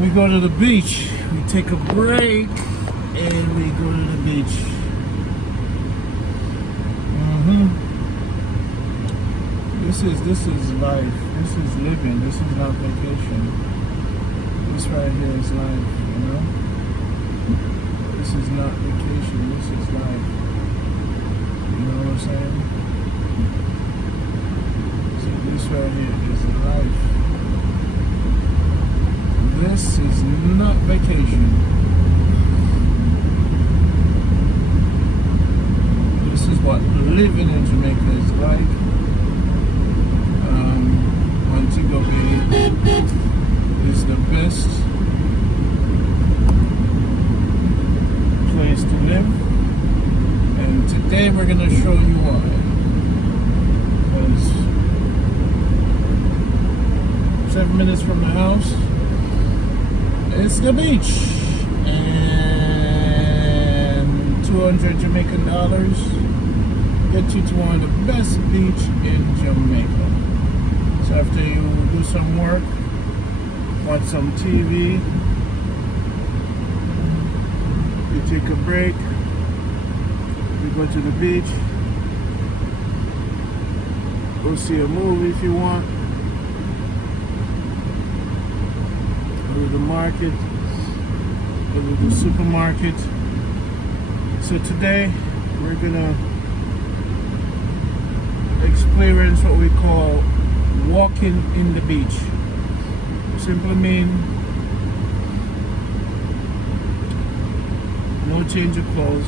We go to the beach. We take a break and we go to the beach. This is life. This is living. This is not vacation. This right here is life, you know? This is not vacation. This is life. You know what I'm saying? So this right here is life. This is not vacation. This is what living in Jamaica is like. Montego Bay is the best place to live, and today we're gonna show you why. Because 7 minutes from the house, it's the beach, and 200 Jamaican dollars get you to one of the best beach in Jamaica. So after you do some work, watch some TV, you take a break, you go to the beach, go see a movie if you want, go to the market, go to the supermarket. So today we're gonna experience what we call walking in the beach. Simply mean no change of clothes,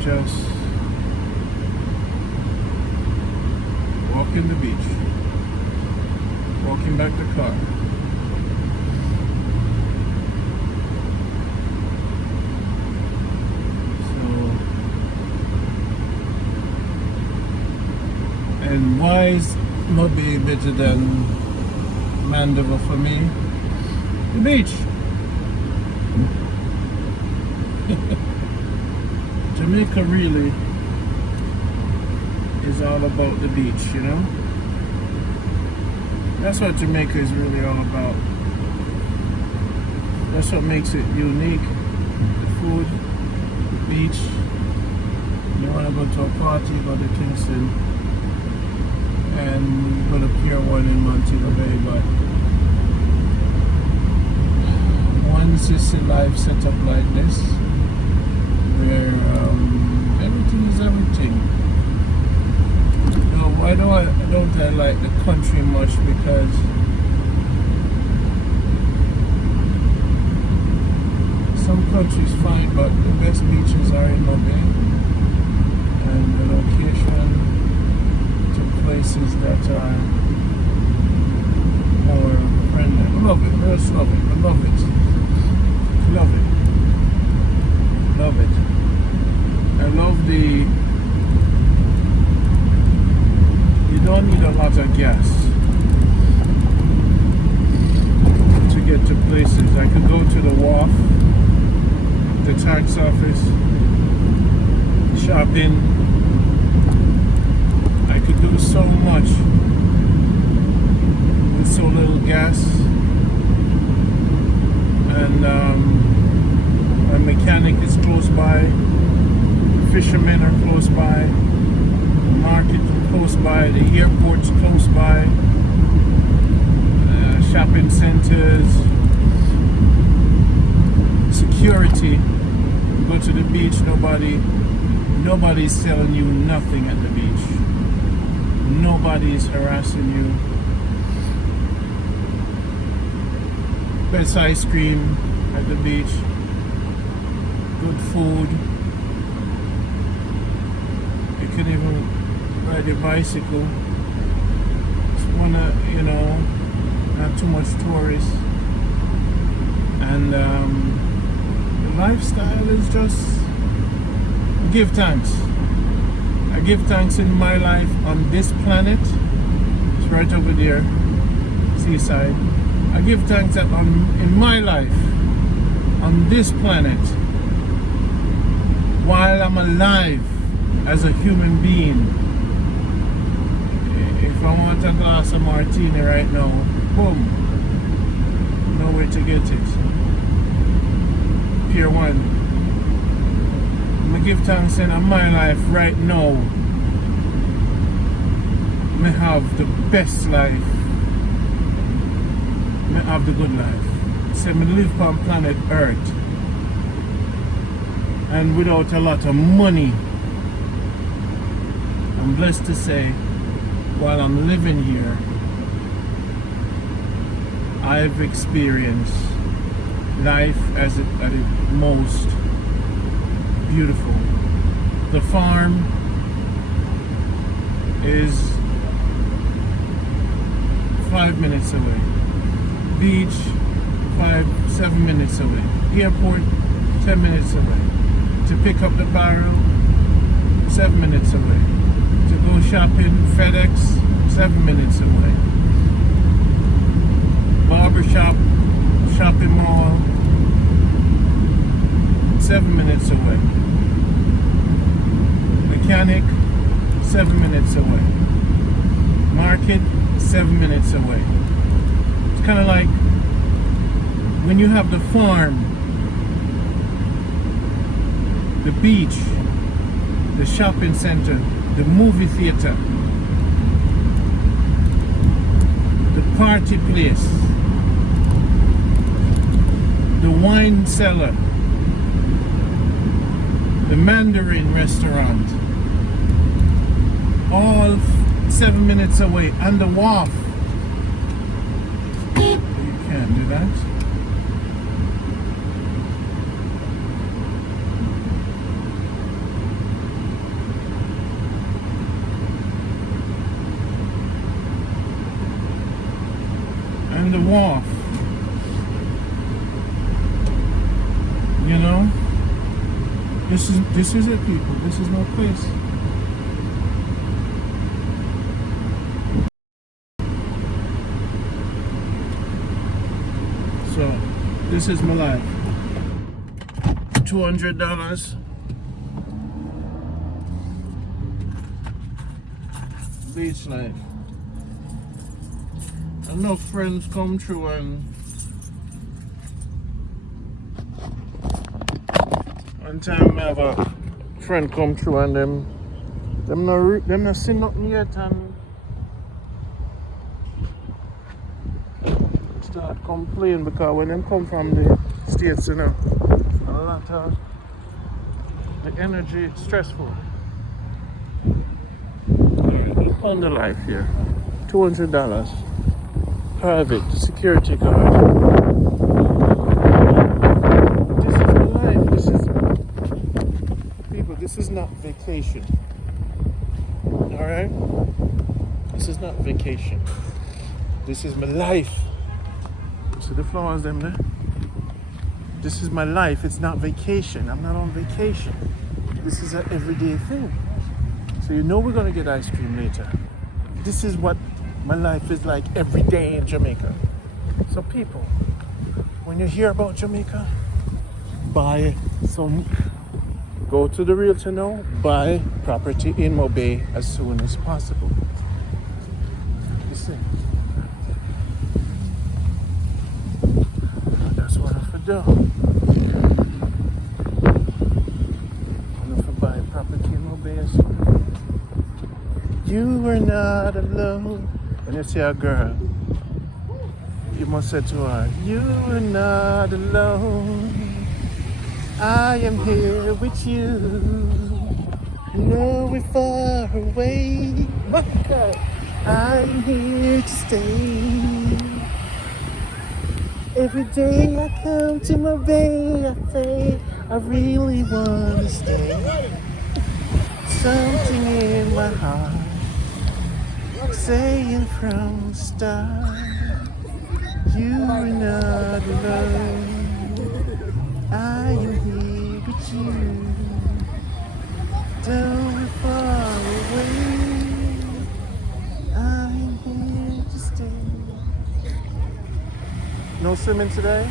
just walking the beach, walking back the car. And why is Moby better than Mandeville for me? The beach. Jamaica really is all about the beach, you know? That's what Jamaica is really all about. That's what makes it unique. The food, the beach. You want to go to a party, go to Kingston. And go to Pier 1 in Montego Bay, but once you see life set up like this, where everything is everything. You know, why don't I like the country much? Because some countries fine, but the best beaches are in my bay, and the location, places that are more friendly. I love it, I just love it, I love it. Love it. Love it. I love you don't need a lot of gas to get to places. I could go to the wharf, the tax office, shopping. I could do so much with so little gas, and my mechanic is close by, fishermen are close by, the market is close by, the airport's close by, shopping centers, security. You go to the beach, nobody's selling you nothing at the beach. Nobody is harassing you. Best ice cream at the beach. Good food. You can even ride your bicycle. Just wanna, not too much tourists. And the lifestyle is just give thanks. I give thanks in my life on this planet. It's right over there, seaside. I give thanks that in my life, on this planet, while I'm alive as a human being, if I want a glass of martini right now, boom, nowhere to get it. Pier 1. I give thanks in my life right now. I have the best life. I have the good life. So I live on planet Earth. And without a lot of money. I'm blessed to say, while I'm living here, I've experienced life at its most beautiful. The farm is 5 minutes away. Beach, 7 minutes away. Airport, 10 minutes away. To pick up the barrel, 7 minutes away. To go shopping, FedEx, 7 minutes away. Barber shop, shopping mall, 7 minutes away. Mechanic, 7 minutes away. Market, 7 minutes away. It's kind of like when you have the farm, the beach, the shopping center, the movie theater, the party place, the wine cellar, the Mandarin restaurant, all 7 minutes away, and the wharf. You can't do that. And the wharf. You know? This is it, people. This is no place. So, this is my life. $200. Beach life. Enough friends come through and one time I have a friend come through and them not seen nothing yet and start complaining because when them come from the States, you know, a lot of the energy is stressful. On the life here. $200. Private security guard. This is my life. This is not vacation. Alright? This is not vacation. This is my life. See the flowers them there? This is my life. It's not vacation. I'm not on vacation. This is an everyday thing. So you know we're gonna get ice cream later. This is what my life is like every day in Jamaica. So people, when you hear about Jamaica, buy some, go to the realtor now, buy property in Montego Bay as soon as possible. You see? That's what I have to do. I'm going to buy property in Montego Bay as soon. You are not alone. When you see a girl, you must say to her, you are not alone. I am here with you. No, we're far away. I'm here to stay. Every day I come to my bay, I say, I really want to stay. Something in my heart saying from the start, you are not alone. I am here with you. Don't be far away. I'm here to stay. No swimming today?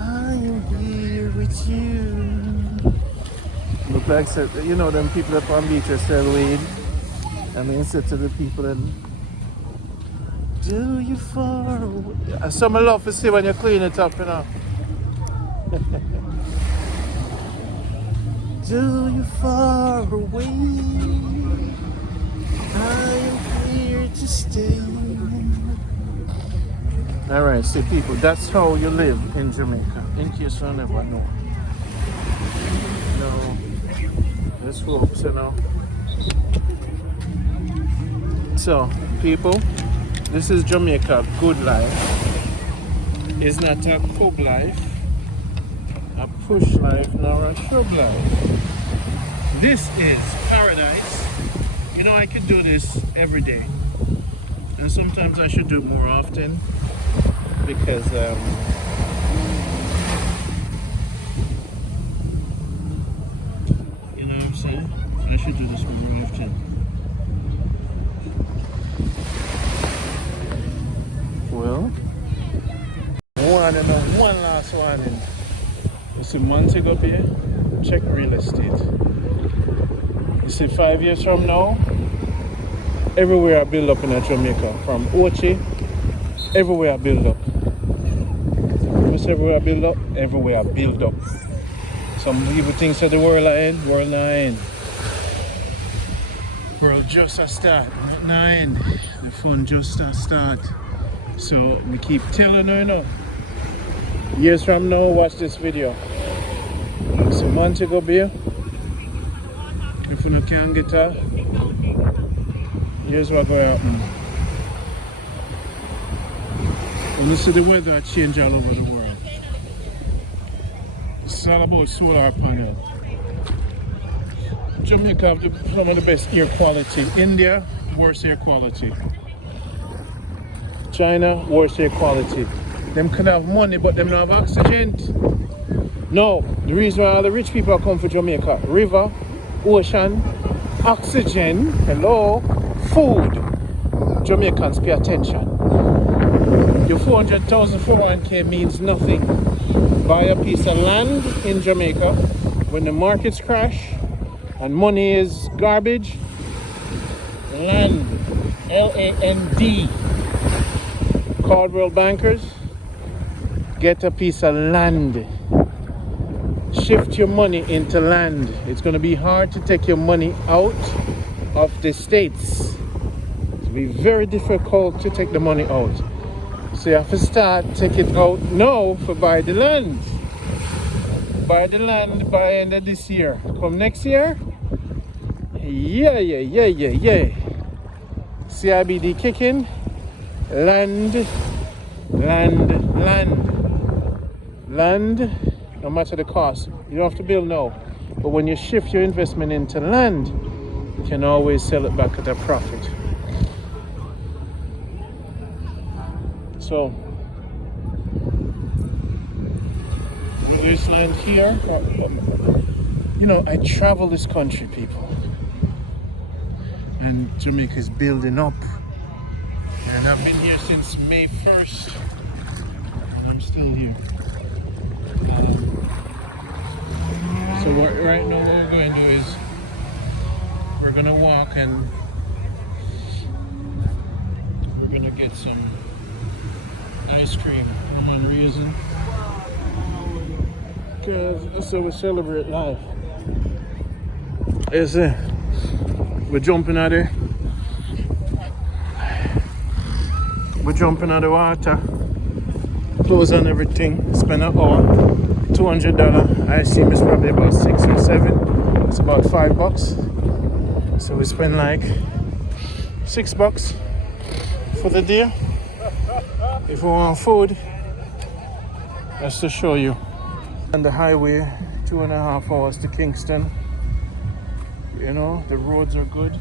I am here with you. Look like, you know, them people up on beach are sell weed. I mean, said to the people, and do you far away? Some I love to see when you clean it up, you know. Do you far away? I am here to stay. Alright, see people, that's how you live in Jamaica, in case you never know. No, there's folks, you know. So, people, this is Jamaica good life. It's not a pub life, a push life, nor a shrub life. This is paradise. You know, I could do this every day. And sometimes I should do it more often because you know what I'm saying? I should do this more often. Well, one last warning. You see Montego Bay, check real estate. You see 5 years from now, everywhere I build up in Jamaica, from Ochi, everywhere I build up. Everywhere I build up, everywhere I build up. Some people think that the world end, world not end. World just a start, not end. The fun just a start. So we keep telling her now. Years from now, watch this video. So Montego Bay, if you can't get her, here's what's going to happen. When you see the weather change all over the world. It's all about solar panel. Jamaica have some of the best air quality. India, worst air quality. China, worst air quality. Them can have money, but them don't have oxygen. No, the reason why all the rich people come for Jamaica, river, ocean, oxygen, hello, food. Jamaicans pay attention. Your 400,000 401k means nothing. Buy a piece of land in Jamaica when the markets crash and money is garbage. Land, L-A-N-D. Call world bankers. Get a piece of land. Shift your money into land. It's going to be hard to take your money out of the States. It'll be very difficult to take the money out. So you have to start, take it out now for buy the land. Buy the land by end of this year. Come next year? Yeah. CIBD kicking. Land. Land, no matter the cost. You don't have to build now. But when you shift your investment into land, you can always sell it back at a profit. So, with this land here, you know, I travel this country, people. And Jamaica is building up. And I've been here since May 1st. And I'm still here. So right now what we're going to do is we're going to walk and we're going to get some ice cream. I'm on reason. Because so we celebrate life. Yes, we're jumping out there. We're jumping out the water. Clothes and everything. Spend an hour. $200. I assume it's probably about 6 or 7. It's about $5. So we spend like $6 for the day. If we want food, that's to show you. On the highway, 2.5 hours to Kingston. You know, the roads are good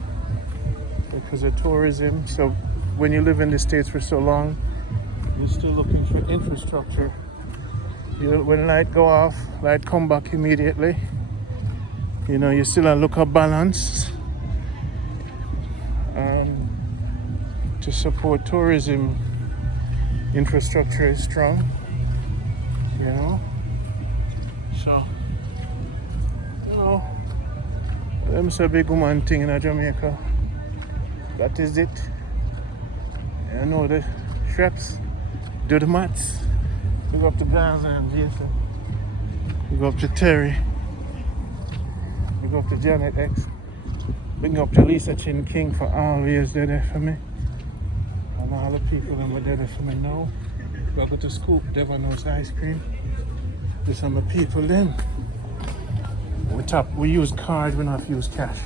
because of tourism. So when you live in the States for so long, you're still looking for infrastructure. When light go off, light come back immediately. You know, you still look at balance. And to support tourism, infrastructure is strong. You know? So, you know, Them so big woman thing in Jamaica. That is it. You know the straps, do the mats. We go up to Gaza and Jason. We go up to Terry. We go up to Janet X. We go up to Lisa Chin King for always there for me. And all the people that were there for me now. We go to Scoop, Devon Ice Cream. There's some of the people then. We use cards, we don't use cash.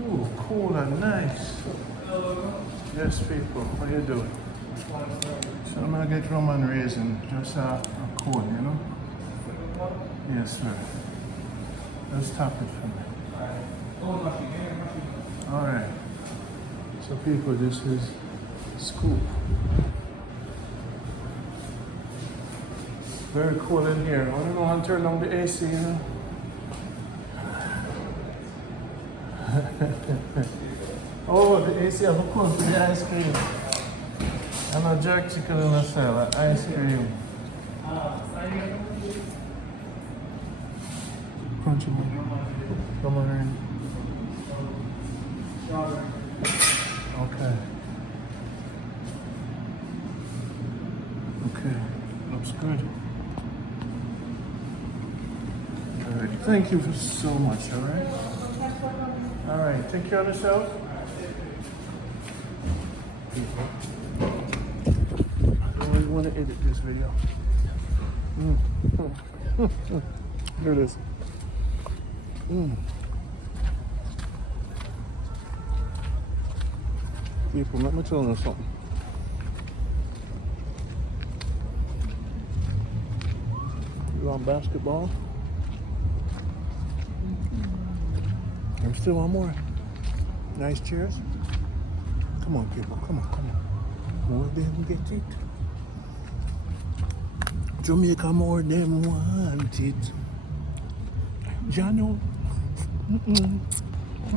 Ooh, cool and nice. Yes, people, what you doing? So I'm gonna get rum and raisin, just a cold, you know? Yes, sir. Let's tap it for me. Alright. So people, this is Scoop. Very cool in here. I don't know how to turn on the AC, you know? Oh, the AC have a close to the ice cream. And a jerk chicken in a salad, ice cream. Crunchy one. Come on in. Okay. Okay. Looks good. Alright. Thank you so much, alright? Alright, take care of yourself. I really want to edit this video. Here it is. People, let me tell you something. You want basketball? I'm still want more. Nice chairs. Come on, people. Come on. More than get it. Jamaica more than want it. Jano.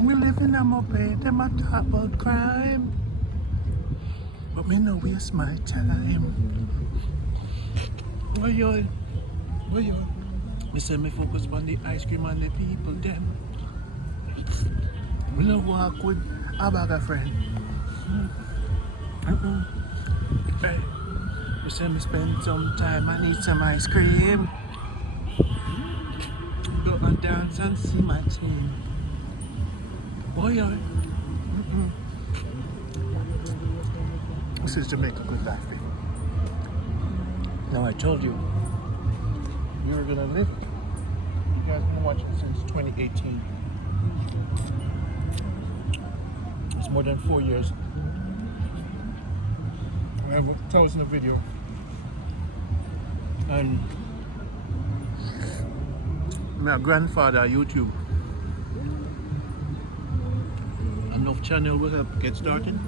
We live in a place, them a talk about crime. But me no waste my time. Why you? Me say me focus on the ice cream and the people them. We no walk with a bag of friend. Hey, me say me spend some time, I need some ice cream. Go and dance and see my team. Boy, this is Jamaica good life, baby. Now I told you, we were gonna live it. You guys been watching since 2018. It's more than 4 years. I have 1,000 video. And my grandfather YouTube. Enough channel will help get started.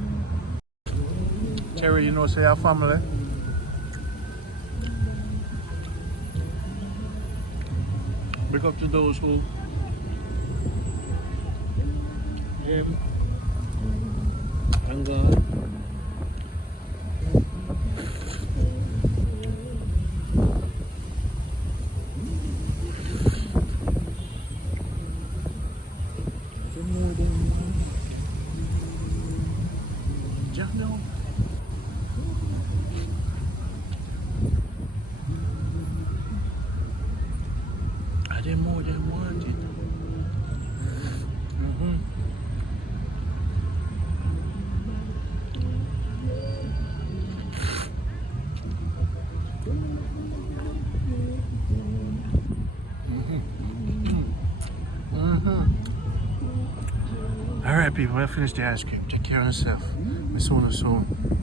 Terry, you know, say our family. Big up to those who him and God. Alright people, I finished the ice cream. Take care of yourself. We'll see you soon.